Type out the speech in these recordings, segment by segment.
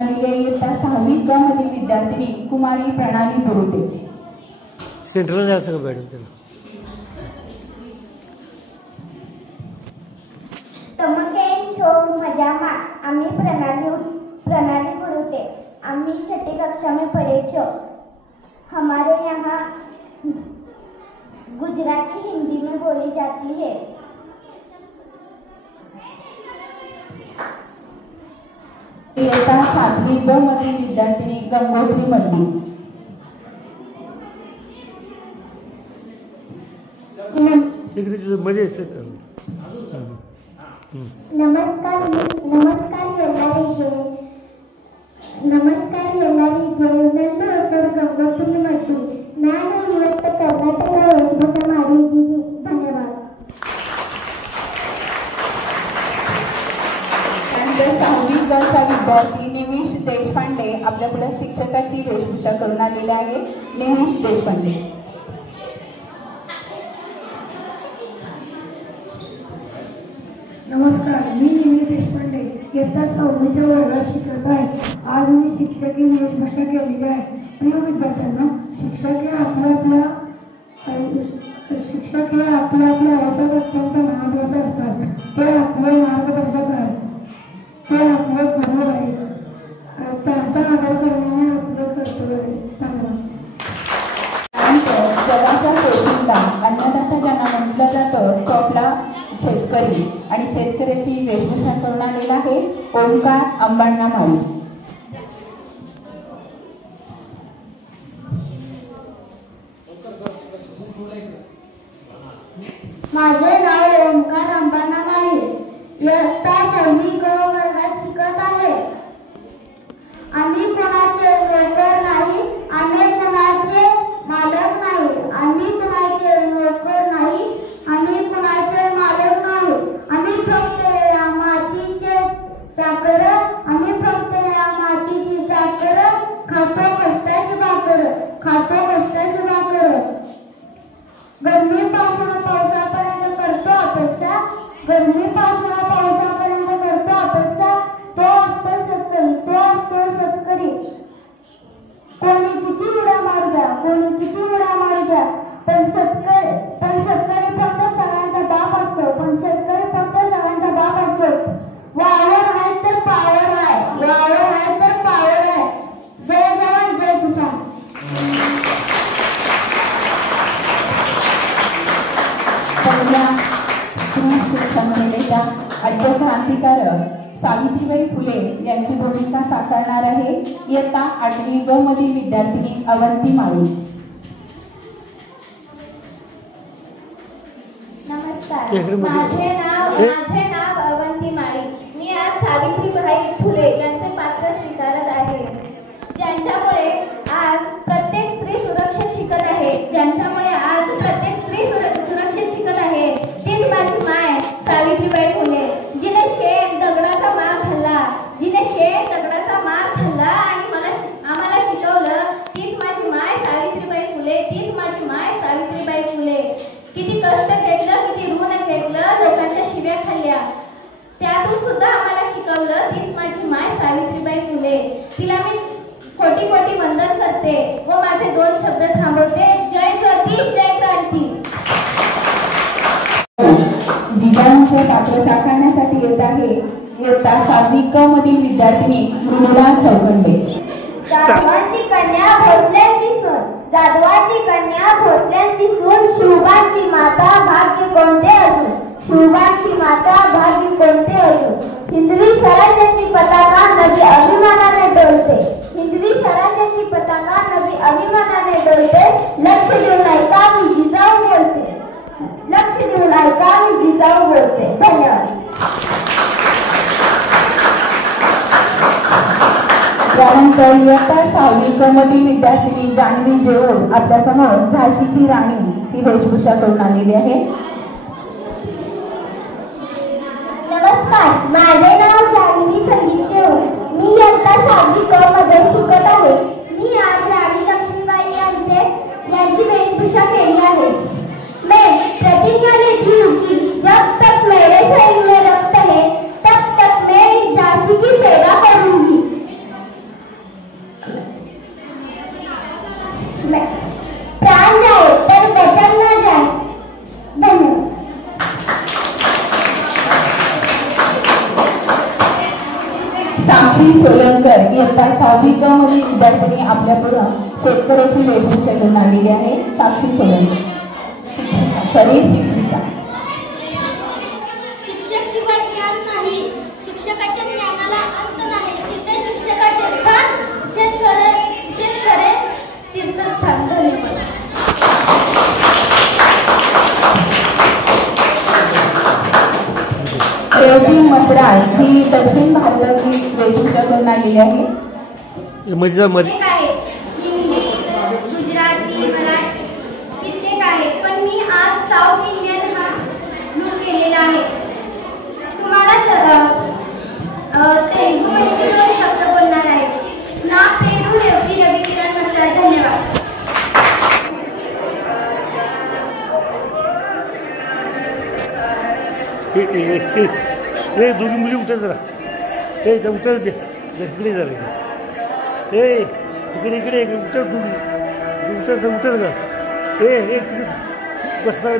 इयत्ता 6वी क मधील विद्यार्थिनी कुमारी प्रणाली बुरुटे. सेंट्रल जा सगळं मॅडम. आम्ही प्रणाली बुरुटे. आम्ही छठी कक्षा में पढ़े छो. हमारे यहाँ गुजराती हिंदी में बोली जाती है. इयत्ता 7वी ब मधील विद्यार्थिनी गंगोत्री मल्ली. नमस्कार येणारी जयनंद सर गंगोत्री मल्ली. ज्ञान युक्त कर्नाटक वेशभूषा माहिती. धन्यवाद. त्यानंतर 6वी ब चा विद्यार्थी निमिष देशपांडे आपल्या पुढे शिक्षकाची वेशभूषा करून आलेले आहे. निमिष देशपांडे. नमस्कार, मी निमिष देशपांडे इयत्ता 6वीच्या वर्गात शिकत आहे. आज मी शिक्षकी वेशभूषा केलेली आहे. प्रिय विद्यार्थ्यांना, शिक्षक हे आपल्या आयुष्यात अत्यंत महत्त्वाचे असतात. ते आपले मार्गदर्शक आहेत. ते आपले गुरु आहेत. त्यांचा आदर करणे आपले कर्तव्य आहे. त्यानंतर जगाचा पोशिंदा अन्नदाता ज्यांना म्हटलं जातं तो आपला शेतकरी आणि शेतकऱ्याची वेशभूषा करून आलेला आहे ओंकार अंबाण्णा माळी. माझे नाव ओंकार अंबाण्णा माळी. इयत्ता 6वी क वर्गात शिकत आहे. आम्ही कोणाचे नोकर नाही. आम्ही कोणाचे मालक नाही. आम्ही कोणाचे नोकर नाही. आम्ही कोणाचे मालक नाही. आम्ही फक्त या मातीचे चाकर. आम्ही फक्त या मातीची चाकर. खातो कष्टाची भाकर. खातो कष्टाची भाकर. गरमीपासून पावसापर्यंत करतो अपेक्षा. गरमीपासून पावसापर्यंत करतो अपेक्षा. तो असतो शेतकरी. तो असतो शेतकरी. कोणी किती उड्या मारू द्या. कोणी किती उड्या मारू द्या. पण शेतकरी फक्त सगळ्यांचा बाप असतो. पण शेतकरी फक्त सगळ्यांचा बाप असतो. वावर आहे तर पावर आहे. वावर आहे तर पावर आहे. जय जवान जय किसान. पहिल्या स्त्री शिक्षण महिलेच्या आद्य क्रांतिकारक सावित्रीबाई फुले यांची भूमिका साकारणार आहे इयत्ता 8वी ब मधील विद्यार्थिनी अवंती माळी. नमस्कार, माझे नाव अवंती माळी. मी आज सावित्रीबाई फुले यांचे पात्र स्वीकारत आहे. ज्यांच्यामुळे आज प्रत्येक स्त्री सुरक्षित शिकत आहे. ज्यांच्यामुळे आज प्रत्येक स्त्री सुरक्षित शिकत आहे तीच माझी माय सावित्रीबाई फुले. जिने शेण दगडाचा मार खाल्ला. जिने शेण दगडाचा मार खाल्ला आणि आम्हाला शिकवलं तीच माझी माय सावित्रीबाई फुले. तीच माझी माय सावित्रीबाई फुले. किती कष्ट घेतलं, किती ऋण घेतलं, लोकांच्या शिव्या खाल्ल्या, त्यातून सुद्धा आम्हाला शिकवलं तीच माझी माय सावित्रीबाई फुले. तिला मी कोटी कोटी वंदन करते व माझे 2 शब्द थांबवते. जय ज्योती जय क्रांती. जिजाऊंचे पात्र साकारण्यासाठी येत आहे इयत्ता 7वी क मधील विद्यार्थिनी मृदुला चौगंडे. जाधवांची कन्या भोसल्यांची सून. जाधवांची कन्या भोसल्यांची सून. शिवबांची माता भाग्य कोणते असून. शिवबांची माता भाग्य कोणते असून. हिंदवी स्वराज्याची पताका नवी अभिमानाने डोलते. हिंदवी स्वराज्याची पताका नवी अभिमानाने डोलते. लक्ष देऊन ऐका मी जिजाऊ बोलते. लक्ष देऊन ऐका मी जिजाऊ बोलते. धन्यवाद. त्यानंतर इयत्ता 6वी क मधील विद्यार्थिनी जान्हवी जेओड आपल्यासमोर झाशीची राणी ही वेशभूषा करून आलेली आहे. नमस्कार, माझे नाव जान्हवी संगीत जेओड. मी इयत्ता 6वी क मध्ये शिकत आहे. मी आज राणी लक्ष्मीबाई यांची वेशभूषा केली आहे. मैं प्रतिज्ञा लेती हूँ कि जब तक मेरे शरीर में रक्त है तब तक मैं इस झांसी की सेवा करूंगी. साक्षी सोलंकर इयत्ता 6वी क मधील विद्यार्थिनी आपल्यापुढं शेतकऱ्याची वेशभूषा घेऊन आलेली आहे. साक्षी सोलंकर शिक्षिका. शिक्षक शिवाय ज्ञान नाही, शिक्षकाच्या ज्ञानाला अंत नाही. जिथे शिक्षकाचे स्थान तेच खरे तीर्थस्थान. धन्यवाद. रेवती मसराळ ही दक्षिण भारताची वेशभूषा घेऊन आलेली आहे. मध्ये आहे हिंदी, गुजराती, मराठी कित्येक आहे, पण मी आज साऊथ इंडियन हा लूक केलेला आहे. तुम्हाला तेलुगूमध्ये 2 शब्द बोलणार आहे. ना पेरू रेवती रवी किरण मसराळ. धन्यवाद. दोघी मुली उठत जरा. उठत दे इकडे जरा. इकडे इकडे उठत दोघी उठत का. बसणार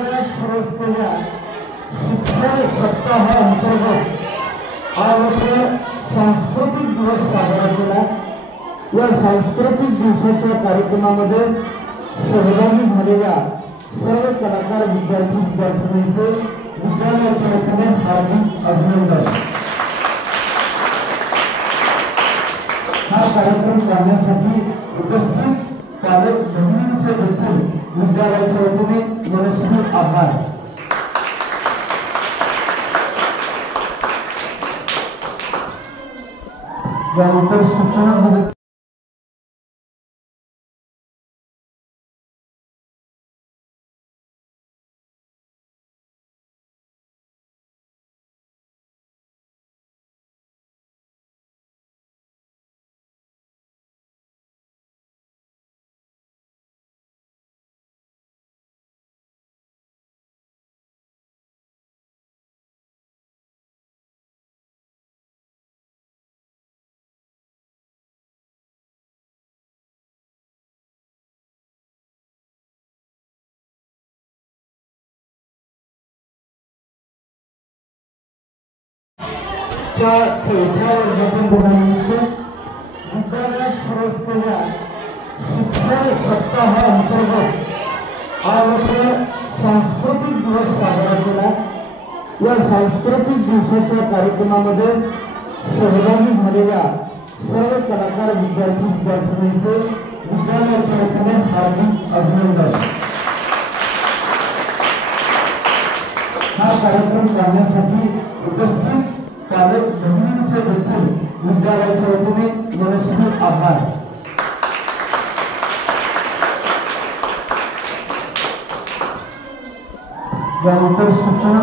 विद्यालयात सुरू असलेल्या शिक्षण सप्ताहाअंतर्गत आज आपण सांस्कृतिक दिवस साजरा केला। या सांस्कृतिक दिवसाच्या कार्यक्रमामध्ये सहभागी झालेल्या सर्व कलाकार विद्यार्थ्यांचे विद्यालयाच्या वतीने हार्दिक अभिनंदन। हा कार्यक्रम करण्यासाठी उपस्थित पालक भगिनींचे देखील विद्यालयाच्या वतीने मनस्वी आभार। यानंतर सूचना चौथ्या वर्गातील मुलांमध्ये विद्यालयात सुरू असलेल्या शिक्षण सप्ताहाअंतर्गत आज आपण सांस्कृतिक दिवस साजरा केला। या सांस्कृतिक दिवसाच्या कार्यक्रमामध्ये सहभागी झालेल्या सर्व कलाकार विद्यार्थ्यांचे विद्यालयाच्या वतीने हार्दिक अभिनंदन। हा कार्यक्रम करण्यासाठी उपस्थित पालक भगिनींचे देखील विद्यालयाच्या वतीने मनस्वी आभार। यानंतर सूचना